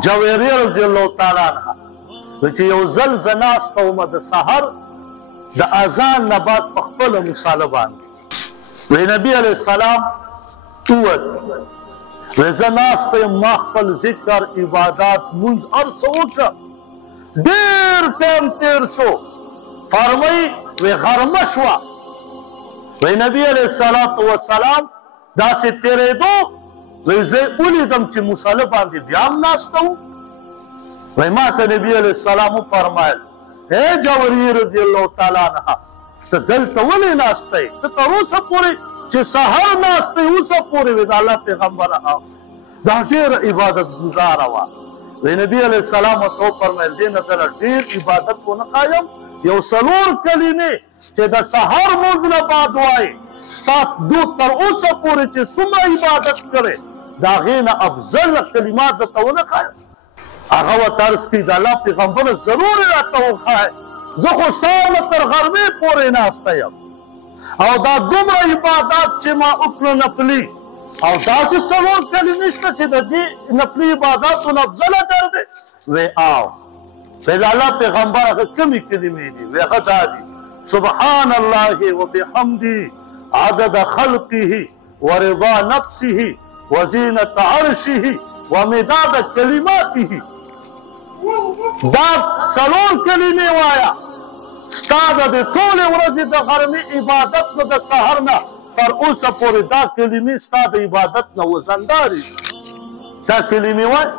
جویریه رضی الله تعالی عنها چې یو ځل زه ناسته ومه د سحر د اذان نه بعد په خپله مصاله باندې وی نبي علیه السلام ووت وی زه ناسته یم ما خپل ذکر عبادات مونځ هر څه وکړه ډېر ټایم تېر شو فرمایي وی غرمه شوه وی نبي علیه السلام داسې تېرېدو وی زه ولیدم چې مصاله باندې بیا هم ناسته و وی ما ته نبي علیه السلام وفرمایل ای جوهریې رضی الله تعالی عنها ته دلته ولې ناسته یې ته تر اوسه پورې چې سهار ناسته یې اوسه پورې وی د الله پیغمبره دا ډېره عبادت ګزاره وه وی نبي علیه السلام ورته وفرمیل دې نه دله ډېر عبادت ونه ښایم یو څلور کلمې چې د سهار مونځ نه بعد وایې ستا دو تر اوسه پورې چې څومره عبادت کړې د هغې نه افضل کلمات درته ونه ښایم هغه ورته عرض کړي د الله پیغمبره ضرور یې راته وښایې زه خو سهار نه تر غرمې پورې ناسته یم او دا دومره عبادات چې ما وکړو نفلي او داسې څلور کلمې شته چې د دې نفلي عباداتو نه افضل اجر دی وی آو وی د الله پیغمبر هغه کومې کلمې دي وی هغه دا دي سبحان الله وبحمده عدد خلقه ورضا نفسه وزینة عرشه ومداد کلماته دا څلور کلمې وایه ستا د دې ټولې ورځې د غرمې عبادت نه د سحر نه تر اوسه پورې دا کلمې ستا د عبادت نه وزندارې دا کلمې وایه